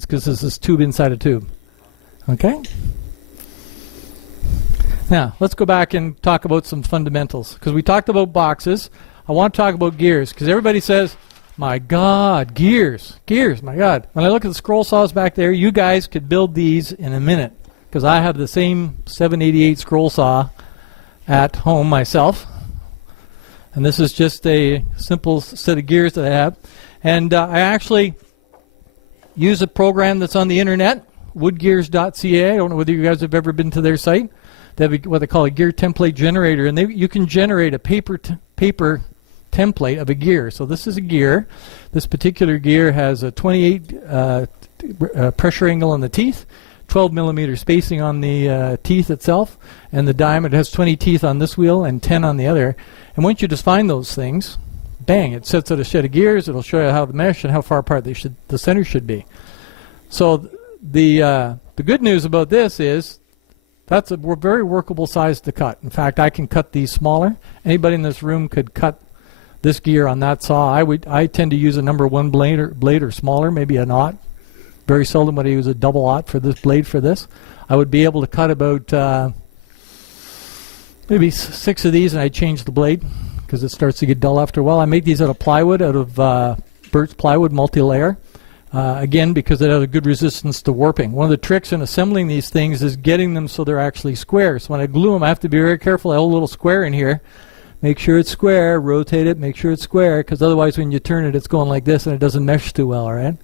because this is tube inside a tube. Okay? Now, let's go back and talk about some fundamentals. Because we talked about boxes. I want to talk about gears. Because everybody says, my God, gears. Gears, my God. When I look at the scroll saws back there, you guys could build these in a minute. Because I have the same 788 scroll saw at home myself. And this is just a simple set of gears that I have. And I actually use a program that's on the internet, woodgears.ca. I don't know whether you guys have ever been to their site. They have what they call a gear template generator, and you can generate a paper template of a gear. So this is a gear. This particular gear has a 28 pressure angle on the teeth, 12 millimeter spacing on the teeth itself, and the diameter has 20 teeth on this wheel and 10 on the other. And once you define those things, bang, it sets out a shed of gears. It'll show you how the mesh and how far apart the center should be. So the good news about this is that's a very workable size to cut. In fact, I can cut these smaller. Anybody in this room could cut this gear on that saw. I tend to use a number 1 blade or smaller, maybe a knot. Very seldom would I use a double aught for this blade for this. I would be able to cut about maybe 6 of these, and I change the blade because it starts to get dull after a while. I make these out of plywood, out of birch plywood, multi-layer. Again, because it has a good resistance to warping. One of the tricks in assembling these things is getting them so they're actually square. So when I glue them, I have to be very careful. I hold a little square in here. Make sure it's square, rotate it, make sure it's square, because otherwise when you turn it, it's going like this and it doesn't mesh too well, all right?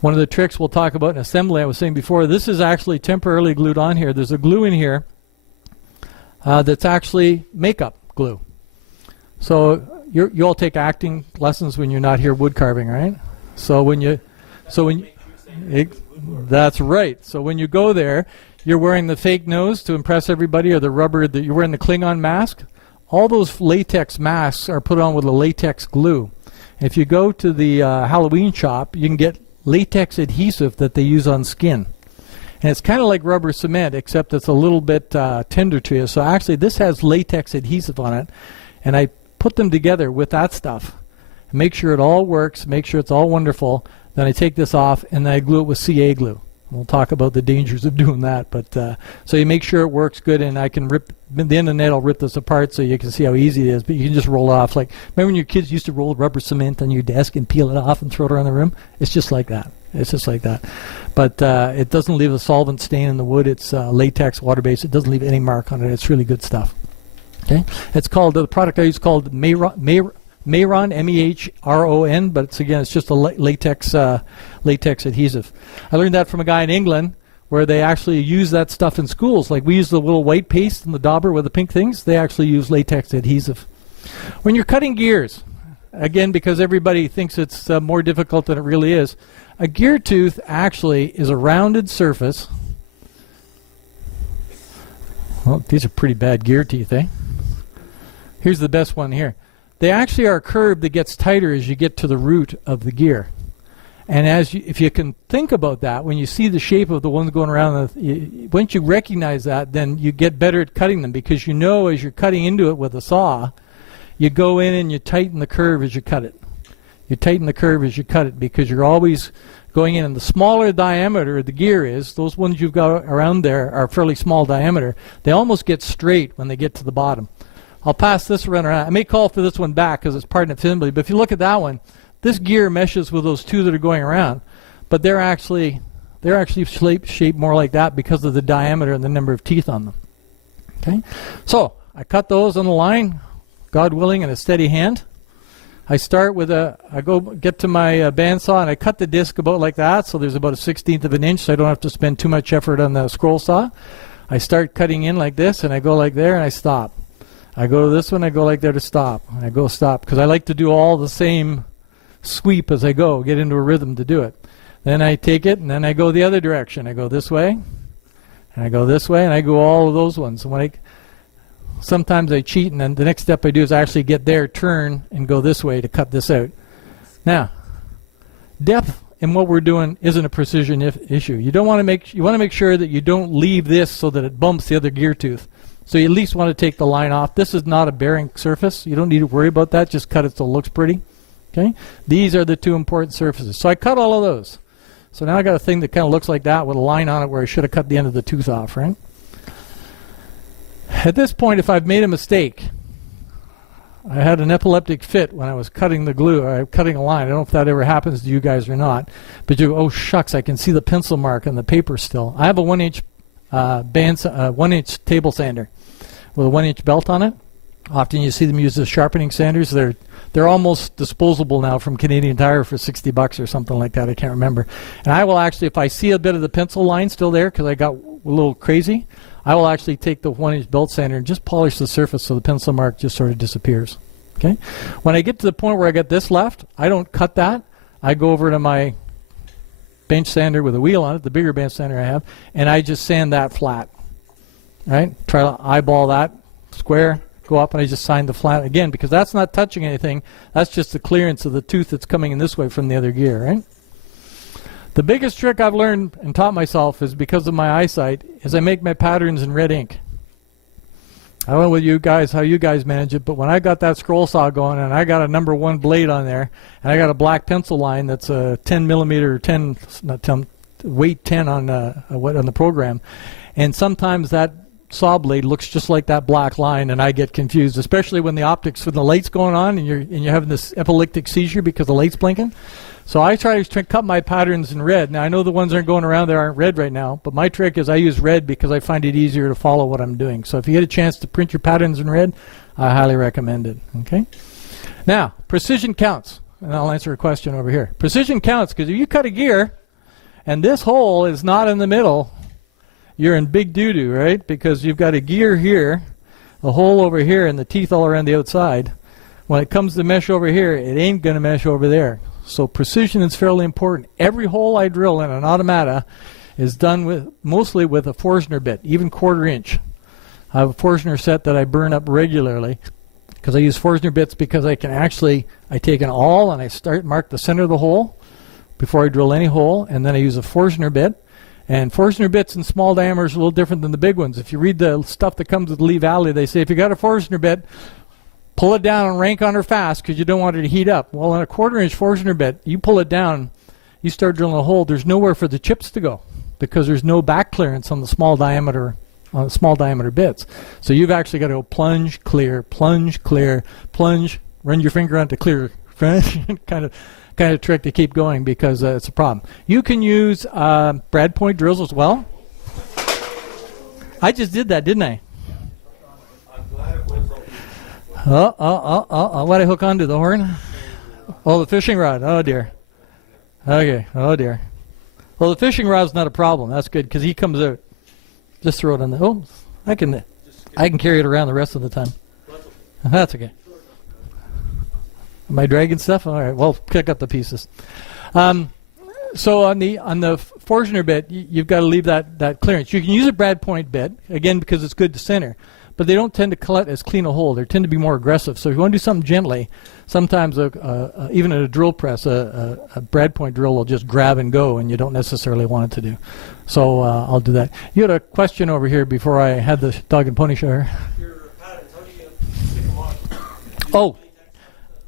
One of the tricks we'll talk about in assembly, I was saying before, this is actually temporarily glued on here. There's a glue in here that's actually makeup glue. So you all take acting lessons when you're not here wood carving, right? That's right. So when you go there, you're wearing the fake nose to impress everybody, or the rubber that you're wearing the Klingon mask. All those latex masks are put on with a latex glue. If you go to the Halloween shop, you can get latex adhesive that they use on skin. And it's kind of like rubber cement, except it's a little bit tender to you. So actually this has latex adhesive on it, and I put them together with that stuff. Make sure it all works, make sure it's all wonderful. Then I take this off and then I glue it with CA glue. We'll talk about the dangers of doing that. But so you make sure it works good, and I can rip, at the end of the net I'll rip this apart so you can see how easy it is. But you can just roll it off. Like, remember when your kids used to roll rubber cement on your desk and peel it off and throw it around the room? It's just like that. It's just like that. But it doesn't leave a solvent stain in the wood. It's latex, water-based. It doesn't leave any mark on it. It's really good stuff. Okay, it's called, the product I use is called Mehron, M-E-H-R-O-N, but it's just a latex adhesive. I learned that from a guy in England where they actually use that stuff in schools. Like we use the little white paste and the dauber with the pink things. They actually use latex adhesive. When you're cutting gears, again, because everybody thinks it's more difficult than it really is, a gear tooth actually is a rounded surface. Well, these are pretty bad gear teeth, eh? Here's the best one here. They actually are a curve that gets tighter as you get to the root of the gear. And if you can think about that, when you see the shape of the ones going around, once you recognize that, then you get better at cutting them, because you know as you're cutting into it with a saw, you go in and you tighten the curve as you cut it. You tighten the curve as you cut it, because you're always going in. And the smaller diameter the gear is, those ones you've got around there are fairly small diameter. They almost get straight when they get to the bottom. I'll pass this around. I may call for this one back because it's part of assembly, but if you look at that one, this gear meshes with those two that are going around, but they're actually shaped more like that because of the diameter and the number of teeth on them. Okay, so I cut those on the line, God willing, in a steady hand. I start with I get to my bandsaw and I cut the disc about like that, so there's about a 1/16 of an inch, so I don't have to spend too much effort on the scroll saw. I start cutting in like this, and I go like there, and I stop. I go to this one, I go like there to stop. And I go stop, because I like to do all the same sweep as I go, get into a rhythm to do it. Then I take it, and then I go the other direction. I go this way, and I go this way, and I go all of those ones. And sometimes I cheat, and then the next step I do is actually get there, turn, and go this way to cut this out. Now, depth in what we're doing isn't a precision issue. You want to make sure that you don't leave this so that it bumps the other gear tooth. So you at least want to take the line off. This is not a bearing surface. You don't need to worry about that. Just cut it so it looks pretty. Okay? These are the two important surfaces. So I cut all of those. So now I got a thing that kind of looks like that with a line on it where I should have cut the end of the tooth off, right? At this point, if I've made a mistake, I had an epileptic fit when I was cutting the glue, or cutting a line. I don't know if that ever happens to you guys or not, but you go, oh shucks, I can see the pencil mark on the paper still. I have a 1-inch 1-inch table sander with a 1-inch belt on it. Often you see them use the sharpening sanders. They're almost disposable now from Canadian Tire for $60 or something like that. I can't remember. And I will actually, if I see a bit of the pencil line still there because I got a little crazy, I will actually take the 1-inch belt sander and just polish the surface so the pencil mark just sort of disappears. Okay. When I get to the point where I got this left, I don't cut that. I go over to my bench sander with a wheel on it, the bigger bench sander I have, and I just sand that flat. Right? Try to eyeball that square. Go up and I just sand the flat again because that's not touching anything. That's just the clearance of the tooth that's coming in this way from the other gear, right? The biggest trick I've learned and taught myself is because of my eyesight is I make my patterns in red ink. I don't know with you guys how you guys manage it, but when I got that scroll saw going and I got a number 1 blade on there and I got a black pencil line that's a 10 millimeter, 10 not 10 weight 10 on the program, and sometimes that saw blade looks just like that black line, and I get confused, especially when the optics when the light's going on and you're having this epileptic seizure because the light's blinking. So I try to cut my patterns in red. Now I know the ones that are going around there aren't red right now, but my trick is I use red because I find it easier to follow what I'm doing. So if you get a chance to print your patterns in red, I highly recommend it. Okay. Now precision counts, and I'll answer a question over here. Precision counts because if you cut a gear and this hole is not in the middle, you're in big doo-doo, right? Because you've got a gear here, a hole over here, and the teeth all around the outside. When it comes to mesh over here, it ain't going to mesh over there. So precision is fairly important. Every hole I drill in an automata is done mostly with a Forstner bit, even 1/4 inch. I have a Forstner set that I burn up regularly because I use Forstner bits because I take an awl and I mark the center of the hole before I drill any hole, and then I use a Forstner bit. And Forstner bits in small diameters are a little different than the big ones. If you read the stuff that comes with Lee Valley, they say if you got a Forstner bit, pull it down and rank on her fast because you don't want it to heat up. Well, in a 1/4 inch Forstner bit, you pull it down, you start drilling a hole, there's nowhere for the chips to go because there's no back clearance on the small diameter bits. So you've actually got to go plunge, clear, plunge, run your finger onto clear, kind of trick to keep going because it's a problem. You can use brad point drills as well. I just did that, didn't I? What did I hook onto the horn? Oh, the fishing rod. Oh dear. Okay. Oh dear. Well, the fishing rod's not a problem. That's good because he comes out. Just throw it on the. Oh, I can carry it around the rest of the time. That's okay. Am I dragging stuff? All right. Well, pick up the pieces. So on the Forstner bit, you've got to leave that clearance. You can use a brad point bit again because it's good to center, but they don't tend to cut as clean a hole. They tend to be more aggressive. So if you want to do something gently, sometimes even at a drill press, a brad point drill will just grab and go, and you don't necessarily want it to do. So I'll do that. You had a question over here before I had the dog and pony show here. Your patterns, how do you stick them on? Oh.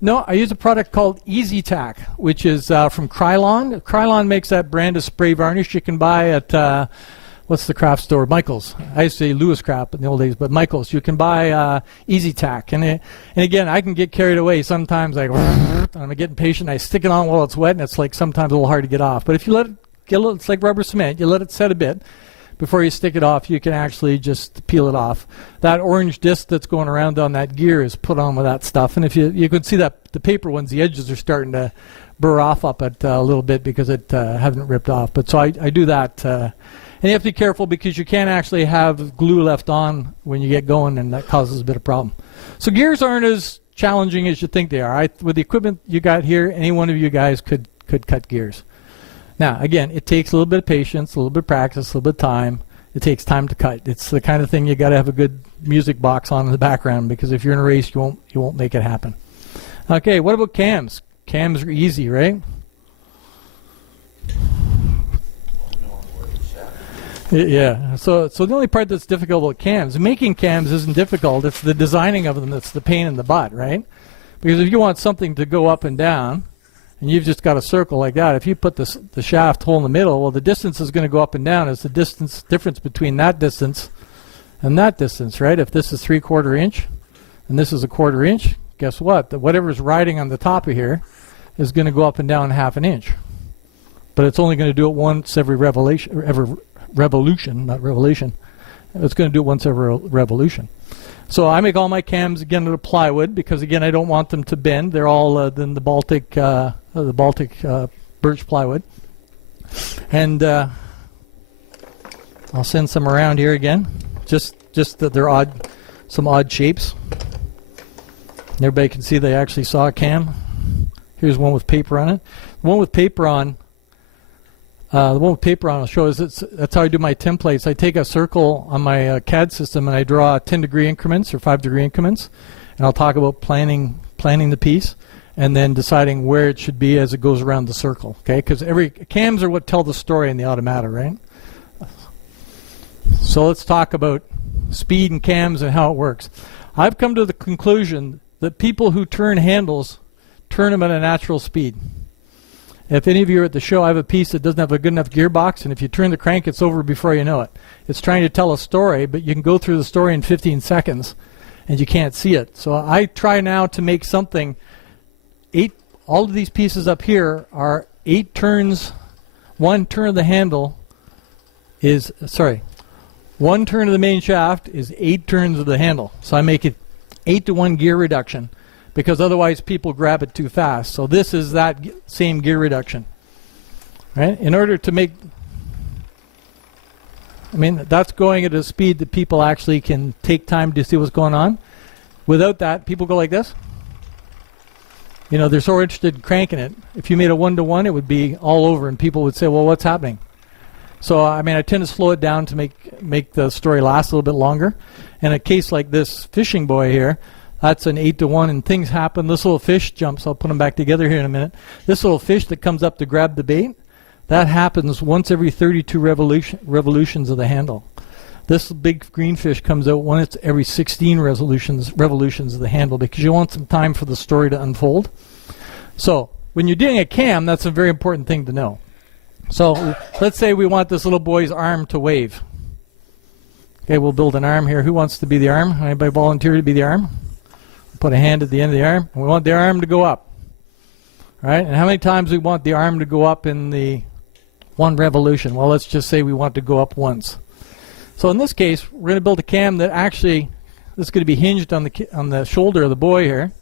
No, I use a product called Easy Tack, which is from Krylon. Krylon makes that brand of spray varnish you can buy at, what's the craft store? Michael's. I used to say Lewis Craft in the old days, but Michael's. You can buy Easy Tack. And again, I can get carried away. Sometimes I'm getting patient. I stick it on while it's wet, and it's like sometimes a little hard to get off. But if you let it get a little, it's like rubber cement. You let it set a bit. Before you stick it off, you can actually just peel it off. That orange disc that's going around on that gear is put on with that stuff. And if you could see that the paper ones, the edges are starting to burr off up it a little bit because it hasn't ripped off. But so I do that. And you have to be careful because you can't actually have glue left on when you get going, and that causes a bit of problem. So gears aren't as challenging as you think they are. With the equipment you got here, any one of you guys could cut gears. Now, again, it takes a little bit of patience, a little bit of practice, a little bit of time. It takes time to cut. It's the kind of thing you got to have a good music box on in the background because if you're in a race, you won't make it happen. Okay, what about cams? Cams are easy, right? Yeah. So the only part that's difficult about cams, making cams isn't difficult. It's the designing of them that's the pain in the butt, right? Because if you want something to go up and down, and you've just got a circle like that. If you put the shaft hole in the middle, well, the distance is going to go up and down as the difference between that distance and that distance, right? If this is 3/4 inch and this is 1/4 inch, guess what? Whatever's riding on the top of here is going to go up and down 1/2 inch. But it's only going to do it once every revolution, not revelation. It's going to do it once every revolution. So I make all my cams again out of plywood because again I don't want them to bend. They're all in the Baltic birch plywood, and I'll send some around here again. Just that they're some odd shapes. Everybody can see they actually saw a cam. Here's one with paper on it. The one with paper on. I'll show is that's how I do my templates. I take a circle on my CAD system and I draw 10-degree increments or 5-degree increments, and I'll talk about planning the piece and then deciding where it should be as it goes around the circle. Okay, because cams are what tell the story in the automata, right? So let's talk about speed and cams and how it works. I've come to the conclusion that people who turn handles turn them at a natural speed. If any of you are at the show, I have a piece that doesn't have a good enough gearbox, and if you turn the crank, it's over before you know it. It's trying to tell a story, but you can go through the story in 15 seconds, and you can't see it. So I try now to make something, all of these pieces up here are 8 turns. One turn of the handle is, one turn of the main shaft is 8 turns of the handle. So I make it 8-to-1 gear reduction, because otherwise people grab it too fast. So this is that same gear reduction, right? In order to make, that's going at a speed that people actually can take time to see what's going on. Without that, people go like this. They're so interested in cranking it. If you made a 1-to-1, it would be all over, and people would say, well, what's happening? So, I tend to slow it down to make the story last a little bit longer. In a case like this fishing boy here, that's an 8-to-1, and things happen. This little fish jumps. I'll put them back together here in a minute. This little fish that comes up to grab the bait, that happens once every 32 revolutions of the handle. This big green fish comes out once every 16 revolutions of the handle, because you want some time for the story to unfold. So when you're doing a cam, that's a very important thing to know. So let's say we want this little boy's arm to wave. Okay, we'll build an arm here. Who wants to be the arm? Anybody volunteer to be the arm? Put a hand at the end of the arm. We want the arm to go up. All right, and how many times we want the arm to go up in the one revolution? Well, let's just say we want to go up once. So in this case, we're going to build a cam that actually is going to be hinged on the shoulder of the boy here.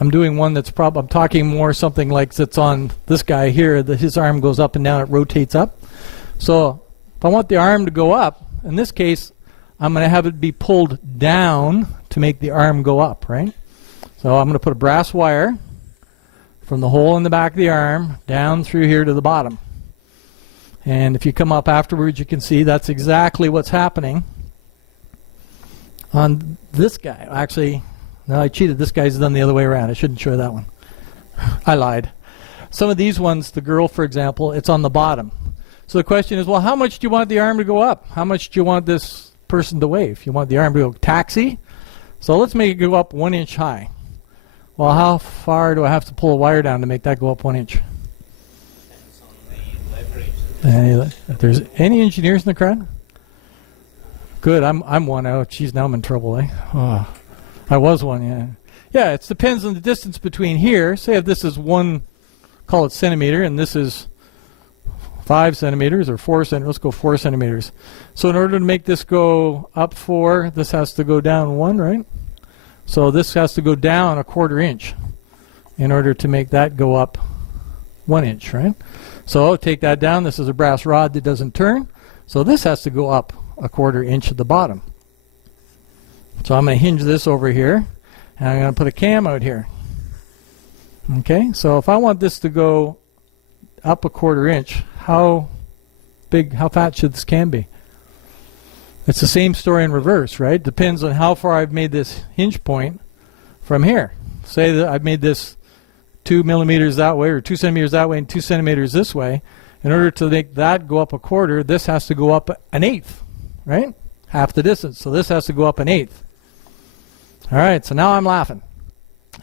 I'm doing one that's I'm talking more something like that's on this guy here, that his arm goes up and down, it rotates up. So if I want the arm to go up, in this case, I'm going to have it be pulled down to make the arm go up, right? So I'm going to put a brass wire from the hole in the back of the arm down through here to the bottom. And if you come up afterwards, you can see that's exactly what's happening on this guy. Actually, no, I cheated. This guy's done the other way around. I shouldn't show that one. I lied. Some of these ones, the girl, for example, it's on the bottom. So the question is, well, how much do you want the arm to go up? How much do you want this person to wave? You want the arm to go taxi? So let's make it go up 1 inch high. Well, how far do I have to pull a wire down to make that go up 1 inch? If there's any engineers in the crowd? Good, I'm one out. Geez, now I'm in trouble, eh? Oh, I was one, yeah. Yeah, it depends on the distance between here. Say if this is 1, call it centimeter, and this is 5 centimeters or 4 centimeters. Let's go 4 centimeters. So in order to make this go up 4, this has to go down 1, right? So this has to go down 1/4 inch in order to make that go up 1 inch, right? So take that down. This is a brass rod that doesn't turn. So this has to go up 1/4 inch at the bottom. So I'm going to hinge this over here, and I'm going to put a cam out here. Okay, so if I want this to go up 1/4 inch, how fat should this cam be? It's the same story in reverse, right? Depends on how far I've made this hinge point from here. Say that I've made this 2 millimeters that way, or 2 centimeters that way, and 2 centimeters this way. In order to make that go up 1/4, this has to go up 1/8, right? Half the distance. So this has to go up 1/8. All right, so now I'm laughing.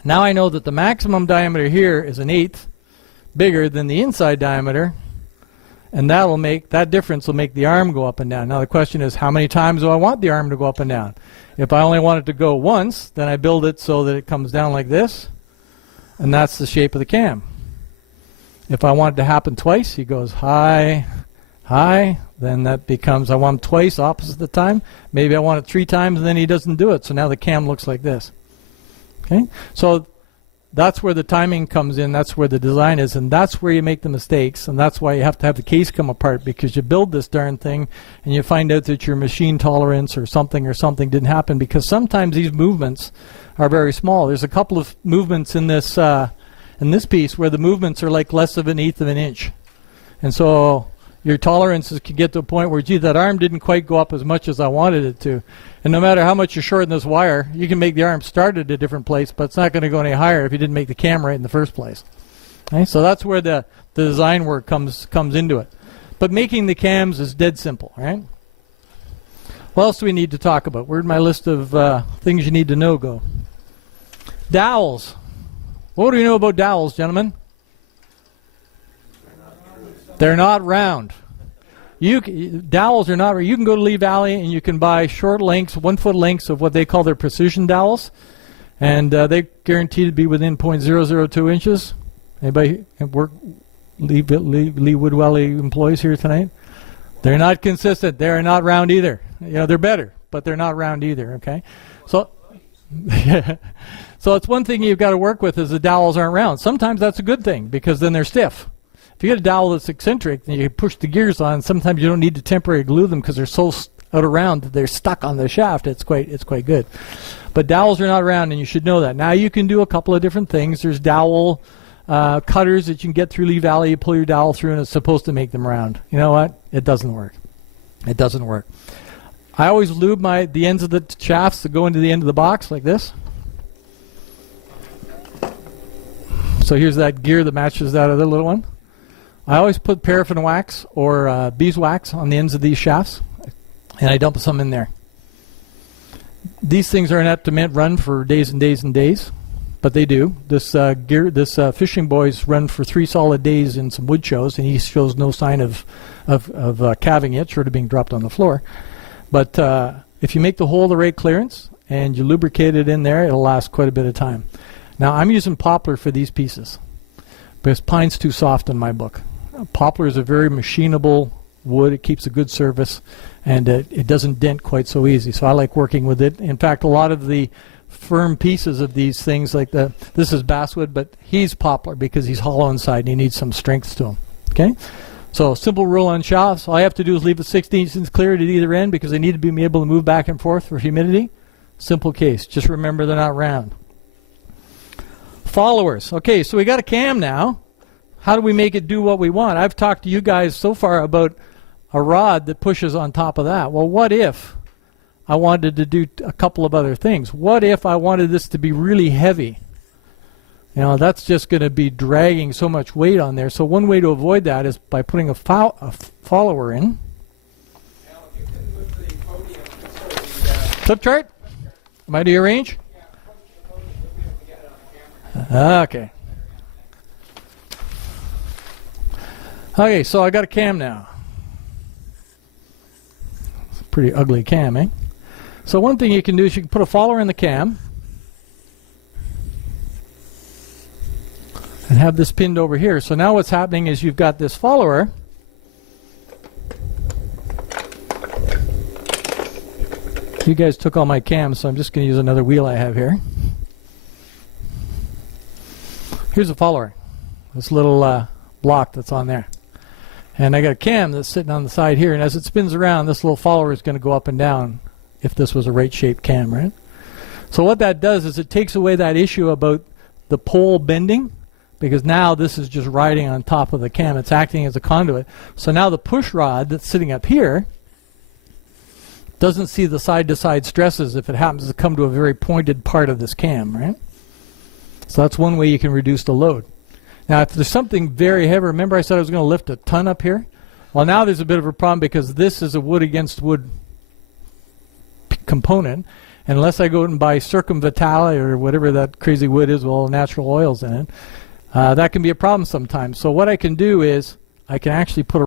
Now I know that the maximum diameter here is 1/8 bigger than the inside diameter, and that difference will make the arm go up and down. Now the question is, how many times do I want the arm to go up and down? If I only want it to go once, then I build it so that it comes down like this, and that's the shape of the cam. If I want it to happen twice, he goes high, high, then that becomes, I want him twice opposite the time. Maybe I want it 3 times, and then he doesn't do it, so now the cam looks like this. Okay, so that's where the timing comes in, that's where the design is, and that's where you make the mistakes, and that's why you have to have the case come apart, because you build this darn thing and you find out that your machine tolerance or something didn't happen, because sometimes these movements are very small. There's a couple of movements in this piece where the movements are like less of 1/8 of an inch, and so your tolerances can get to a point where, gee, that arm didn't quite go up as much as I wanted it to. And no matter how much you shorten this wire, you can make the arm start at a different place, but it's not going to go any higher if you didn't make the cam right in the first place. Okay? So that's where the design work comes into it. But making the cams is dead simple, right? What else do we need to talk about? Where'd my list of things you need to know go? Dowels. What do we know about dowels, gentlemen? They're not round. Dowels are not. You can go to Lee Valley and you can buy short lengths, 1 foot lengths of what they call their precision dowels, and they guaranteed to be within 0.002 inches. Anybody work Lee Woodwelly employees here tonight? They're not consistent. They are not round either. You know, they're better, but they're not round either. Okay, so so it's one thing you've got to work with is the dowels aren't round. Sometimes that's a good thing because then they're stiff. If you get a dowel that's eccentric, then you push the gears on. Sometimes you don't need to temporarily glue them because they're so out of round that they're stuck on the shaft. It's quite good. But dowels are not round, and you should know that. Now you can do a couple of different things. There's dowel cutters that you can get through Lee Valley. You pull your dowel through, and it's supposed to make them round. You know what? It doesn't work. It doesn't work. I always lube the ends of the shafts that go into the end of the box like this. So here's that gear that matches that other little one. I always put paraffin wax or beeswax on the ends of these shafts, and I dump some in there. These things are not meant to run for days and days and days, but they do. This fishing boy's run for 3 solid days in some wood shows, and he shows no sign of calving yet, short of being dropped on the floor. But if you make the hole the right clearance and you lubricate it in there, it'll last quite a bit of time. Now I'm using poplar for these pieces because pine's too soft in my book. Poplar is a very machinable wood. It keeps a good surface, and it doesn't dent quite so easy. So I like working with it. In fact, a lot of the firm pieces of these things, like this is basswood, but he's poplar because he's hollow inside and he needs some strength to him. Okay, so simple rule on shafts. All I have to do is leave the 16 inches cleared at either end because they need to be able to move back and forth for humidity. Simple case. Just remember they're not round. Followers. Okay, so we got a cam now. How do we make it do what we want? I've talked to you guys so far about a rod that pushes on top of that. Well, what if I wanted to do a couple of other things? What if I wanted this to be really heavy? You know, that's just going to be dragging so much weight on there. So one way to avoid that is by putting a follower in. Flip chart? Am I to your range? Okay. Okay, so I got a cam now. It's a pretty ugly cam, eh? So one thing you can do is you can put a follower in the cam and have this pinned over here. So now what's happening is you've got this follower. You guys took all my cams, so I'm just going to use another wheel I have here. Here's a follower, this little block that's on there. And I got a cam that's sitting on the side here, and as it spins around, this little follower is going to go up and down if this was a right-shaped cam, right? So what that does is it takes away that issue about the pole bending, because now this is just riding on top of the cam. It's acting as a conduit. So now the push rod that's sitting up here doesn't see the side-to-side stresses if it happens to come to a very pointed part of this cam, right? So that's one way you can reduce the load. Now, if there's something very heavy, remember I said I was going to lift a ton up here? Well, now there's a bit of a problem because this is a wood against wood component, And unless I go out and buy Circumvitale or whatever that crazy wood is with all the natural oils in it, that can be a problem sometimes. So what I can do is I can actually put a